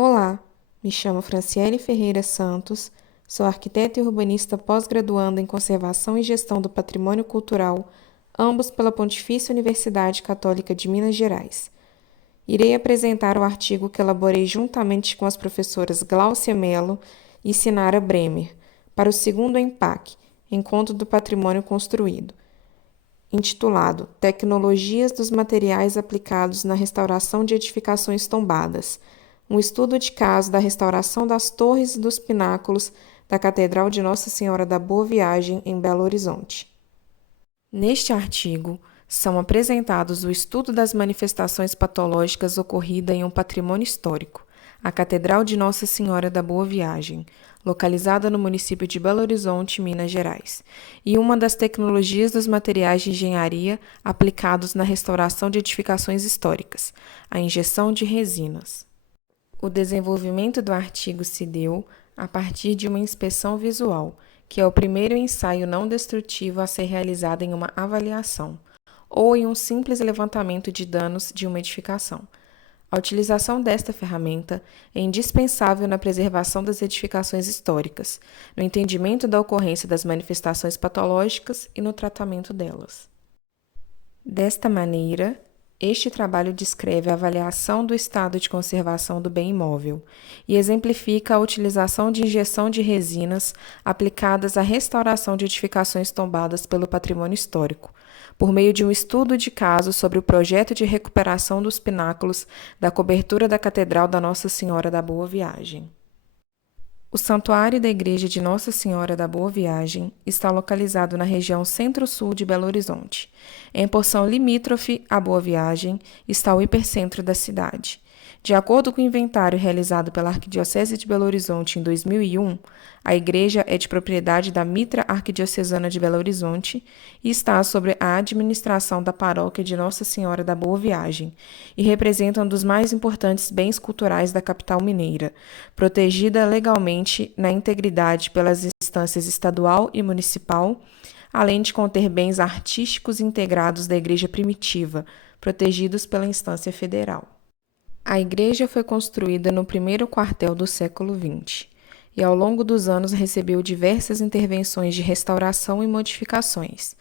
Olá, me chamo Franciele Ferreira Santos, sou arquiteta e urbanista pós-graduanda em Conservação e Gestão do Patrimônio Cultural, ambos pela Pontifícia Universidade Católica de Minas Gerais. Irei apresentar o artigo que elaborei juntamente com as professoras Gláucia Mello e Sinara Bremer, para o segundo EMPAC, Encontro do Patrimônio Construído, intitulado Tecnologias dos Materiais Aplicados na Restauração de Edificações Tombadas, um estudo de caso da restauração das torres e dos pináculos da Catedral de Nossa Senhora da Boa Viagem, em Belo Horizonte. Neste artigo, são apresentados o estudo das manifestações patológicas ocorridas em um patrimônio histórico, a Catedral de Nossa Senhora da Boa Viagem, localizada no município de Belo Horizonte, Minas Gerais, e uma das tecnologias dos materiais de engenharia aplicados na restauração de edificações históricas, a injeção de resinas. O desenvolvimento do artigo se deu a partir de uma inspeção visual, que é o primeiro ensaio não destrutivo a ser realizado em uma avaliação, ou em um simples levantamento de danos de uma edificação. A utilização desta ferramenta é indispensável na preservação das edificações históricas, no entendimento da ocorrência das manifestações patológicas e no tratamento delas. Desta maneira, este trabalho descreve a avaliação do estado de conservação do bem imóvel e exemplifica a utilização de injeção de resinas aplicadas à restauração de edificações tombadas pelo patrimônio histórico, por meio de um estudo de caso sobre o projeto de recuperação dos pináculos da cobertura da Catedral da Nossa Senhora da Boa Viagem. O Santuário da Igreja de Nossa Senhora da Boa Viagem está localizado na região centro-sul de Belo Horizonte. Em porção limítrofe à Boa Viagem está o hipercentro da cidade. De acordo com o inventário realizado pela Arquidiocese de Belo Horizonte em 2001, a igreja é de propriedade da Mitra Arquidiocesana de Belo Horizonte e está sob a administração da Paróquia de Nossa Senhora da Boa Viagem e representa um dos mais importantes bens culturais da capital mineira, protegida legalmente na integridade pelas instâncias estadual e municipal, além de conter bens artísticos integrados da igreja primitiva, protegidos pela instância federal. A igreja foi construída no primeiro quartel do século XX e, ao longo dos anos, recebeu diversas intervenções de restauração e modificações.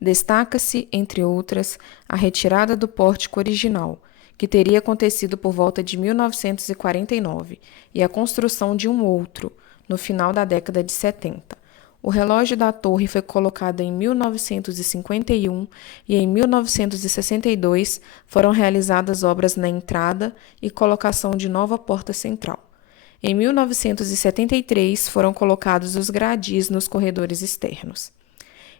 Destaca-se, entre outras, a retirada do pórtico original, que teria acontecido por volta de 1949, e a construção de um outro, no final da década de 70. O relógio da torre foi colocado em 1951 e em 1962 foram realizadas obras na entrada e colocação de nova porta central. Em 1973 foram colocados os gradis nos corredores externos.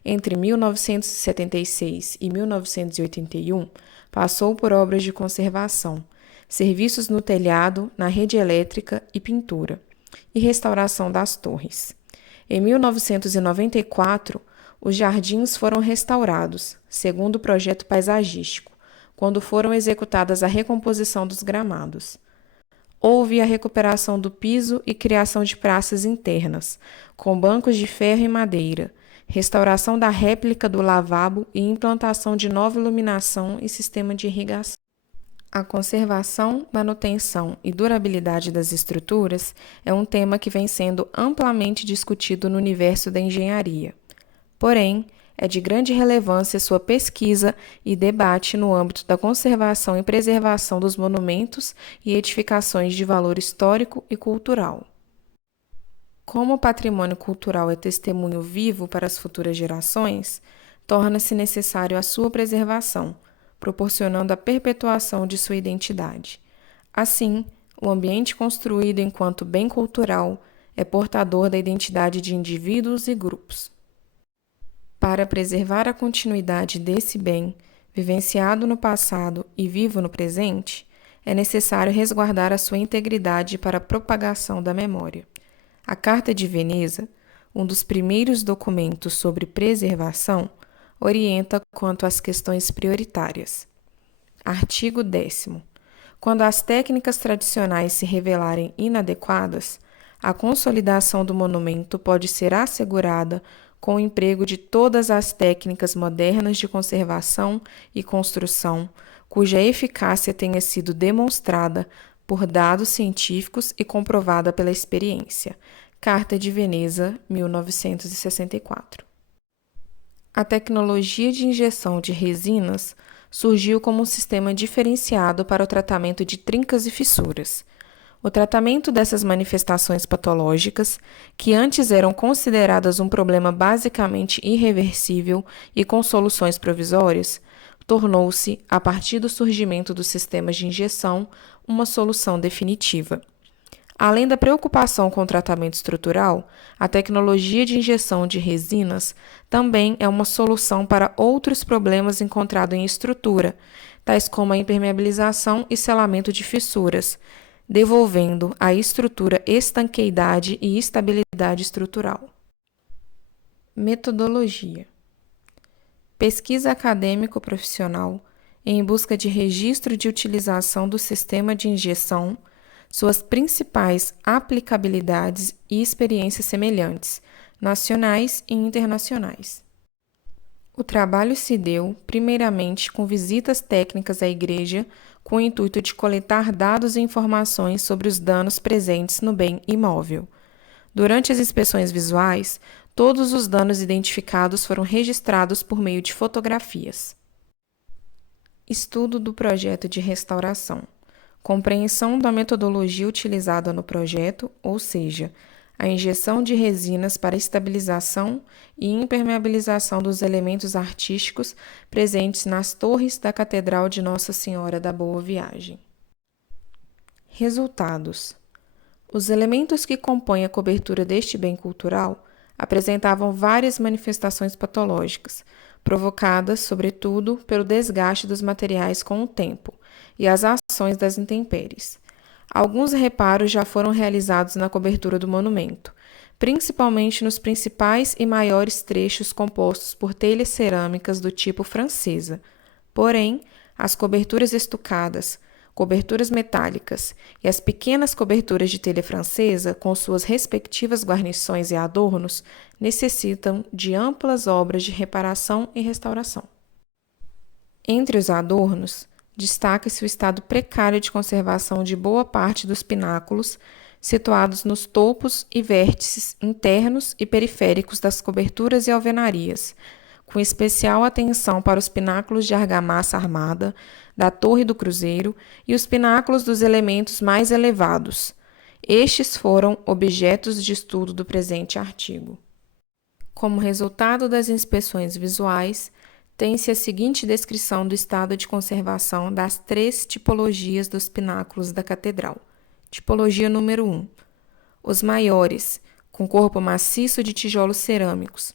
Entre 1976 e 1981, passou por obras de conservação, serviços no telhado, na rede elétrica e pintura, e restauração das torres. Em 1994, os jardins foram restaurados, segundo o projeto paisagístico, quando foram executadas a recomposição dos gramados. Houve a recuperação do piso e criação de praças internas, com bancos de ferro e madeira, restauração da réplica do lavabo e implantação de nova iluminação e sistema de irrigação. A conservação, manutenção e durabilidade das estruturas é um tema que vem sendo amplamente discutido no universo da engenharia. Porém, é de grande relevância sua pesquisa e debate no âmbito da conservação e preservação dos monumentos e edificações de valor histórico e cultural. Como o patrimônio cultural é testemunho vivo para as futuras gerações, torna-se necessário a sua preservação, proporcionando a perpetuação de sua identidade. Assim, o ambiente construído enquanto bem cultural é portador da identidade de indivíduos e grupos. Para preservar a continuidade desse bem, vivenciado no passado e vivo no presente, é necessário resguardar a sua integridade para a propagação da memória. A Carta de Veneza, um dos primeiros documentos sobre preservação, orienta quanto às questões prioritárias. Artigo 10º. Quando as técnicas tradicionais se revelarem inadequadas, a consolidação do monumento pode ser assegurada com o emprego de todas as técnicas modernas de conservação e construção, cuja eficácia tenha sido demonstrada por dados científicos e comprovada pela experiência. Carta de Veneza, 1964. A tecnologia de injeção de resinas surgiu como um sistema diferenciado para o tratamento de trincas e fissuras. O tratamento dessas manifestações patológicas, que antes eram consideradas um problema basicamente irreversível e com soluções provisórias, tornou-se, a partir do surgimento dos sistemas de injeção, uma solução definitiva. Além da preocupação com o tratamento estrutural, a tecnologia de injeção de resinas também é uma solução para outros problemas encontrados em estrutura, tais como a impermeabilização e selamento de fissuras, devolvendo à estrutura estanqueidade e estabilidade estrutural. Metodologia: pesquisa acadêmico-profissional em busca de registro de utilização do sistema de injeção, suas principais aplicabilidades e experiências semelhantes, nacionais e internacionais. O trabalho se deu, primeiramente, com visitas técnicas à igreja, com o intuito de coletar dados e informações sobre os danos presentes no bem imóvel. Durante as inspeções visuais, todos os danos identificados foram registrados por meio de fotografias. Estudo do projeto de restauração. Compreensão da metodologia utilizada no projeto, ou seja, a injeção de resinas para estabilização e impermeabilização dos elementos artísticos presentes nas torres da Catedral de Nossa Senhora da Boa Viagem. Resultados: os elementos que compõem a cobertura deste bem cultural apresentavam várias manifestações patológicas, provocadas, sobretudo, pelo desgaste dos materiais com o tempo e as ações das intempéries. Alguns reparos já foram realizados na cobertura do monumento, principalmente nos principais e maiores trechos compostos por telhas cerâmicas do tipo francesa. Porém, as coberturas estucadas, coberturas metálicas e as pequenas coberturas de telha francesa, com suas respectivas guarnições e adornos, necessitam de amplas obras de reparação e restauração. Entre os adornos, destaca-se o estado precário de conservação de boa parte dos pináculos, situados nos topos e vértices internos e periféricos das coberturas e alvenarias, com especial atenção para os pináculos de argamassa armada, da torre do cruzeiro e os pináculos dos elementos mais elevados. Estes foram objetos de estudo do presente artigo. Como resultado das inspeções visuais, tem-se a seguinte descrição do estado de conservação das 3 tipologias dos pináculos da catedral. Tipologia número 1. Os maiores, com corpo maciço de tijolos cerâmicos,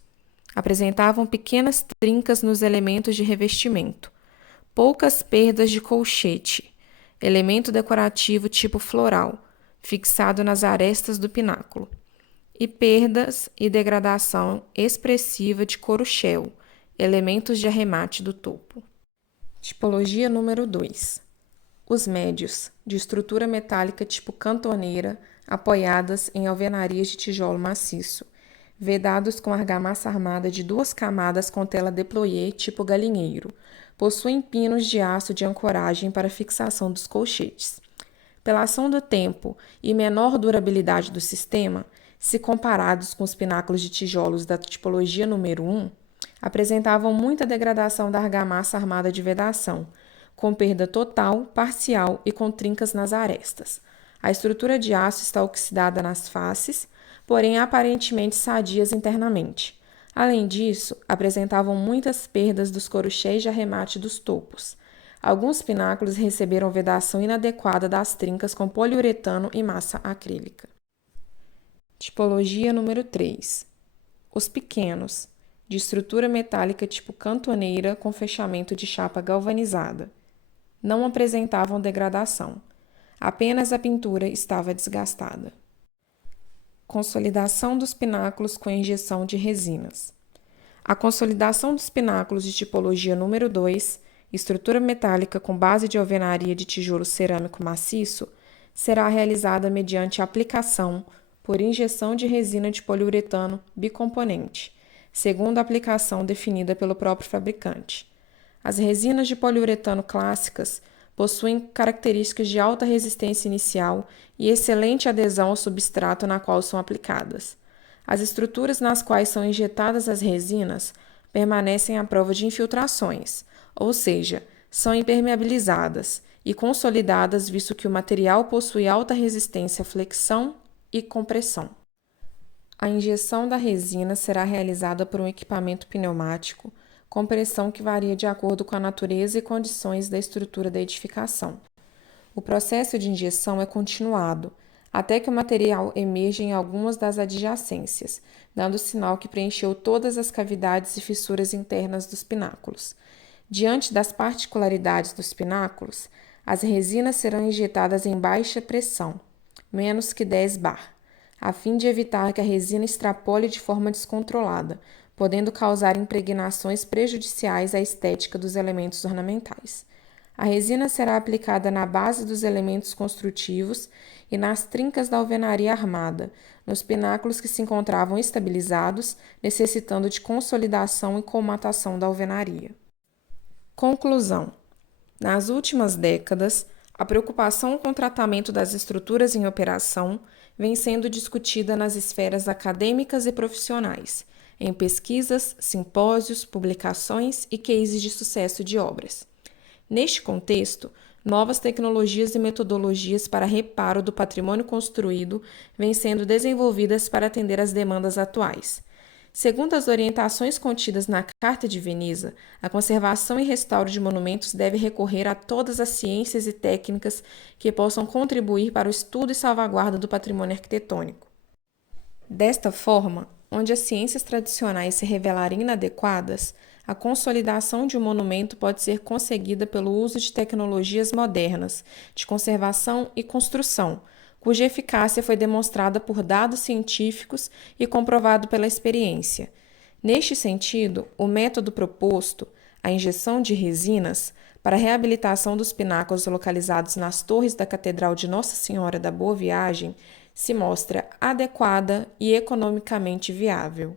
apresentavam pequenas trincas nos elementos de revestimento, poucas perdas de colchete, elemento decorativo tipo floral, fixado nas arestas do pináculo, e perdas e degradação expressiva de coruchel, elementos de arremate do topo. Tipologia número 2. Os médios, de estrutura metálica tipo cantoneira, apoiadas em alvenarias de tijolo maciço, vedados com argamassa armada de 2 camadas com tela deployé tipo galinheiro. Possuem pinos de aço de ancoragem para fixação dos colchetes. Pela ação do tempo e menor durabilidade do sistema, se comparados com os pináculos de tijolos da tipologia número 1, apresentavam muita degradação da argamassa armada de vedação, com perda total, parcial e com trincas nas arestas. A estrutura de aço está oxidada nas faces, porém aparentemente sadias internamente. Além disso, apresentavam muitas perdas dos coruchés de arremate dos topos. Alguns pináculos receberam vedação inadequada das trincas com poliuretano e massa acrílica. Tipologia número 3. Os pequenos, de estrutura metálica tipo cantoneira com fechamento de chapa galvanizada. Não apresentavam degradação. Apenas a pintura estava desgastada. Consolidação dos pináculos com injeção de resinas. A consolidação dos pináculos de tipologia número 2, estrutura metálica com base de alvenaria de tijolo cerâmico maciço, será realizada mediante aplicação por injeção de resina de poliuretano bicomponente, segundo a aplicação definida pelo próprio fabricante. As resinas de poliuretano clássicas possuem características de alta resistência inicial e excelente adesão ao substrato na qual são aplicadas. As estruturas nas quais são injetadas as resinas permanecem à prova de infiltrações, ou seja, são impermeabilizadas e consolidadas, visto que o material possui alta resistência à flexão e compressão. A injeção da resina será realizada por um equipamento pneumático com pressão que varia de acordo com a natureza e condições da estrutura da edificação. O processo de injeção é continuado, até que o material emerja em algumas das adjacências, dando sinal que preencheu todas as cavidades e fissuras internas dos pináculos. Diante das particularidades dos pináculos, as resinas serão injetadas em baixa pressão, menos que 10 bar, a fim de evitar que a resina extrapole de forma descontrolada, podendo causar impregnações prejudiciais à estética dos elementos ornamentais. A resina será aplicada na base dos elementos construtivos e nas trincas da alvenaria armada, nos pináculos que se encontravam estabilizados, necessitando de consolidação e colmatação da alvenaria. Conclusão: nas últimas décadas, a preocupação com o tratamento das estruturas em operação vem sendo discutida nas esferas acadêmicas e profissionais, em pesquisas, simpósios, publicações e cases de sucesso de obras. Neste contexto, novas tecnologias e metodologias para reparo do patrimônio construído vêm sendo desenvolvidas para atender às demandas atuais. Segundo as orientações contidas na Carta de Veneza, a conservação e restauro de monumentos deve recorrer a todas as ciências e técnicas que possam contribuir para o estudo e salvaguarda do patrimônio arquitetônico. Desta forma, onde as ciências tradicionais se revelarem inadequadas, a consolidação de um monumento pode ser conseguida pelo uso de tecnologias modernas de conservação e construção, cuja eficácia foi demonstrada por dados científicos e comprovado pela experiência. Neste sentido, o método proposto, a injeção de resinas, para a reabilitação dos pináculos localizados nas torres da Catedral de Nossa Senhora da Boa Viagem, se mostra adequada e economicamente viável.